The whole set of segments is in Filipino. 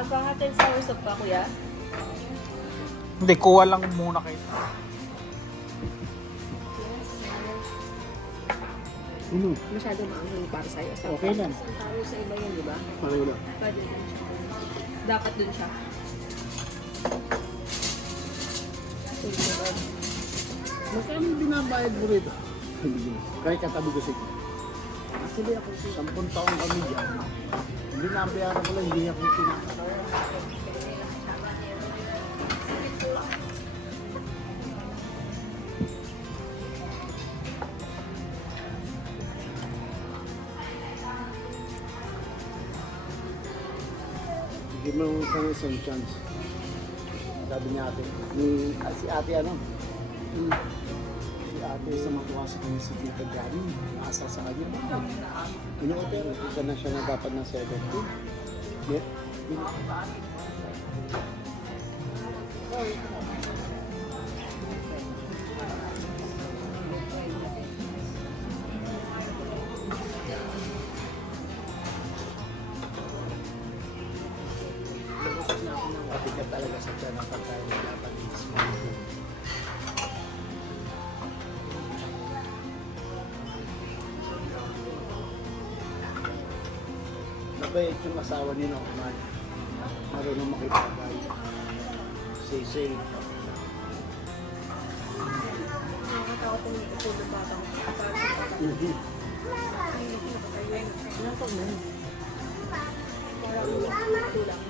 Pahatin sa usap pa, kuya. Hindi, kuha lang muna kayo. Masyado maanghang para sa'yo. Okay lang. Isang taro sa iba yun, di ba? Pareho lang. Pwede dun siya. Dapat dun siya. Magkano yung binabayad mo rito? Kaya katabi ko sige. Actually ako, 10 taon kami dyan. Binabayaran ko lang, hindi ako pinakatawa. Hindi mo lang isang chance. Sabi niya ate, si ate ano? Si ate sa matuwa sa kanya sa Tita Gani, nasa sa kanya. Ino-opera, isa na siya na dapat ng 70. Yep. Mabigat talaga sa tiyan ang pagkain ng Japanese. Nabait yung asawa ni Norman. Marunong makipagay. Say. Nakakatakot yung ito ng batang. Ano to mo? Parang ito lang.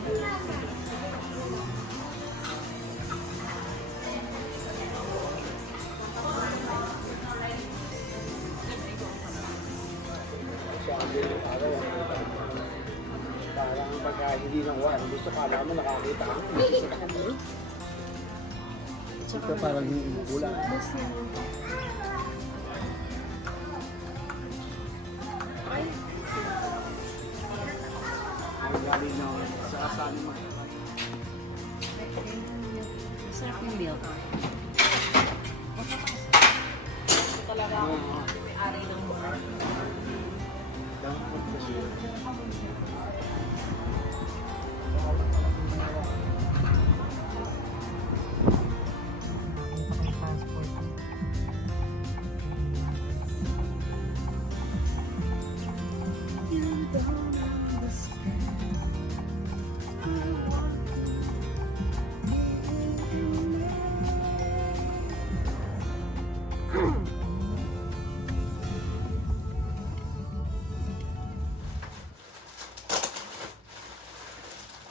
Sa akin yung araw. Parang pagka hindi nakuha. Gusto ka naman nakakita ka. Ito parang hindi kulang. Ay, Ang galing na sa asahan mo. masarap yung milk. Ito talaga ako. May ari ng bar. Dapat kasi.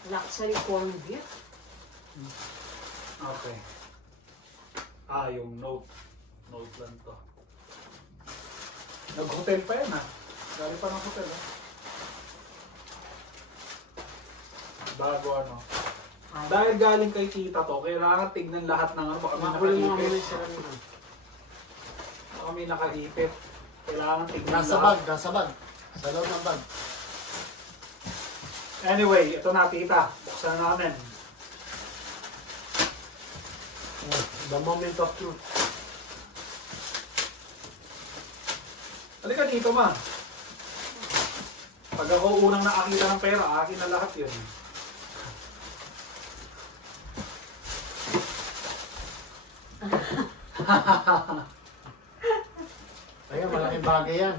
Luxury corned beef. Okay. Yung note. Note lang to. Nag-hotel pa yan Gali pa ng hotel Bago ano. Dahil galing kay tita to, kailangan tignan lahat ng baka may nakaipit. Baka may nakaipit. Kailangan tignan Nasa bag. Sa loob ng bag. Anyway, ito na tita. Buksan na namin. The moment of truth. Halika dito ma. Pag ako unang nakakita ng pera, akin na lahat yun. Ayun, malaking bagay yan.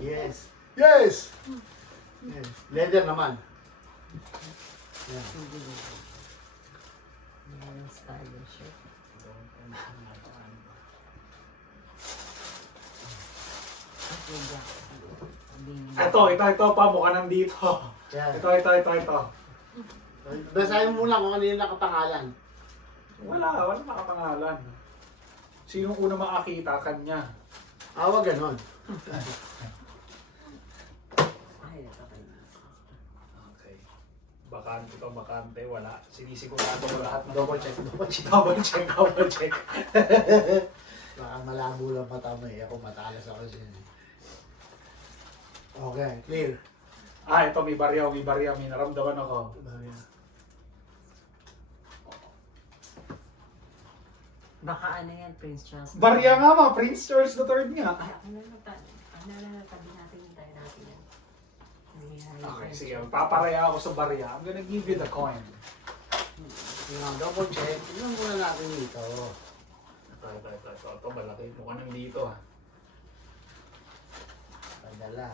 Yes. Yes! Yes. Leather naman. Yan. Ito pa, mukha nandito. Yan. Ito. Basahin mo muna kung ano yung nakapangalan. Wala nakapangalan. Sinong una makakita? Kanya. Wag ganon. Okay. Bakante, wala. Sinisigurado ko lahat ng Double check. Double check. Baka malabo lang mata mo eh. Ako matalas ako siya. Okay, clear. Ito may barya. May naramdaman ako. Baka ano yan, Prince Charles. Barya nga ma, Prince Charles III nga. Ay, ako na lang tabi natin yung tayo natin yan. Okay. sige. Paparaya ako sa barya. I'm gonna give you the coin. Yung double check. Tingnan muna natin dito. Ito, malaki. Mukha nandito ah. Padala.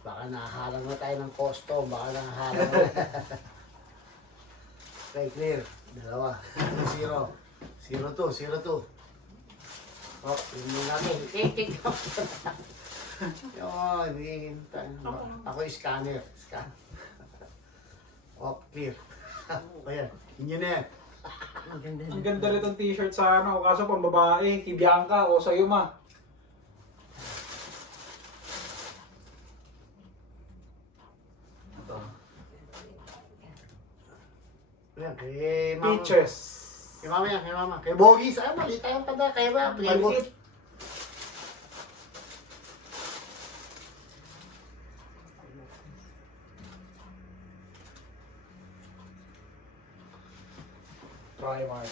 Baka nahaharang na tayo ng custom. Baka nahaharang na. Okay, clear. Dalawa. 0. 0-2. 0-2. Oh, yun natin. Tik. Yun, hihintay. Ako yung scanner. Scan. Oh, clear. Ayan, yun na yan. Ang ganda Ang ganda rin itong t-shirt sa ano. Kaso pang babae, kay Bianca o sa'yo ma. Ito. Ayan, kay mama. Peaches. Kay mama yan, kay mama. Kay Bogies. Ay, mali tayong tanda. Kaya ba? Maliit. Primark.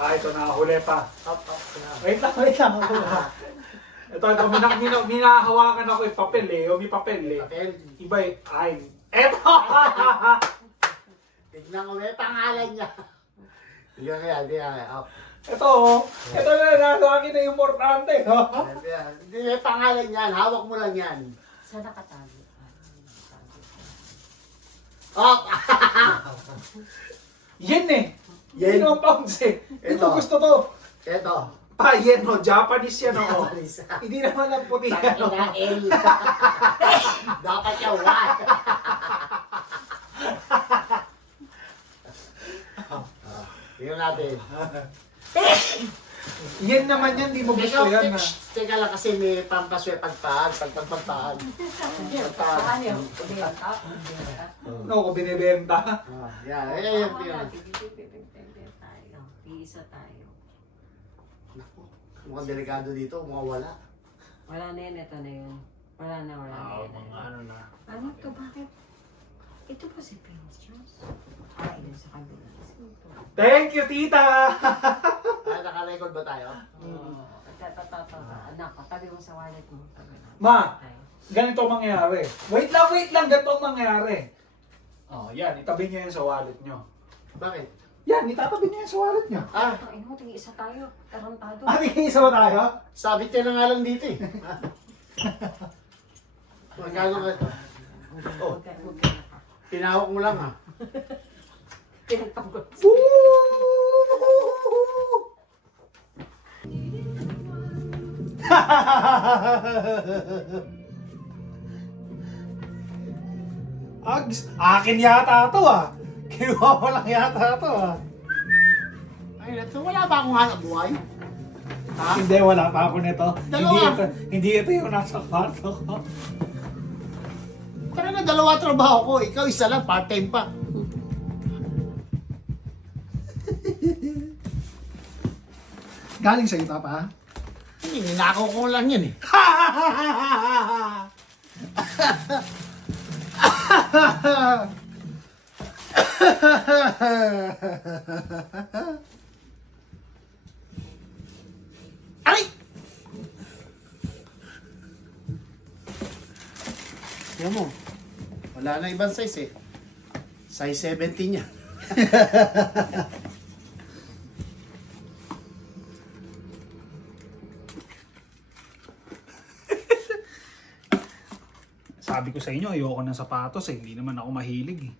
Ito nakahuli pa. Up. Wait lang. Ito, minahawakan ako yung papel eh. O may papel eh. Papel. Iba eh. Ay, eto! Tignan ko may pangalan niya. Tignan ko yan, tignan ko. Up. Ito na nasa akin na importante. Hindi may pangalan yan. Hawak mo lang yan. Saan nakatago? Up! Yan eh. Yen. Yan ang pounds eh. Hindi ko Ito. gusto to. Ito. Yen no, Japanese yan ako. Japanese. Hindi naman ang puti yan. Tangina L. Dapat yung what? Tingnan natin. Yan naman yan, di mo gusto yan ha. Teka lang kasi may pampaswe pagpahag. Pagpagpahag. Saan yun? No, ko binibenta. Yan. Yan. Iisa tayo. Mukhang delikado dito. Mukhang wala. Wala na yan, ito na yun. Wala na yan. Ano na. Ano to? Bakit? Ito pa si Prince Charles. Ito sa kabila. Thank you, tita! Ay, naka-record ba tayo? Anak, tabi mo sa wallet mo. Ma! Ganito ang mangyayari. Wait lang, ganito ang mangyayari. Oh, yan, itabi niya yan sa wallet nyo. Bakit? Yan, itatabi niya yan sa wallet nyo. Ah, Ay, no, tingin isa tayo. Tarantado. Tingin isa ba tayo? sabit ka na nga lang dito eh. Magkano ka? Oh, Huwag ka na. pinahawak mo lang ha. Pinagpagod. Ags, akin yata to ah. Kinuha mo lang yata to ah. Ay, ito, wala ba akong hanap buhay? Ha? Hindi, wala pa ako nito. Dalawa. Hindi ito yung nasa kwarto ko. Tara na, dalawa trabaho ko. Ikaw isa lang, part-time pa. Galing sa ita pa? Hindi, ninakaw ko lang yan eh. Ay! Tingnan mo, wala na ibang size eh. Size 17 niya. Sabi ko sa inyo, ayoko ng sapatos eh. Hindi naman ako mahilig eh.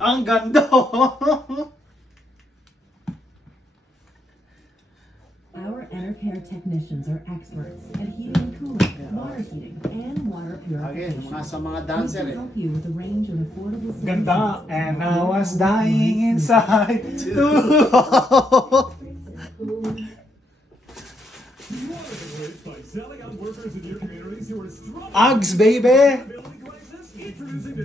Ang ganda oh. Our Enercare technicians are experts at heating and cooling, water heating, and water Again, purification. mga sa mga We dancer can eh. help you with a range of affordable Ganda. solutions. And I was dying inside too. By selling out workers in your communities who are struggling Uggs baby. with the building crisis, introducing the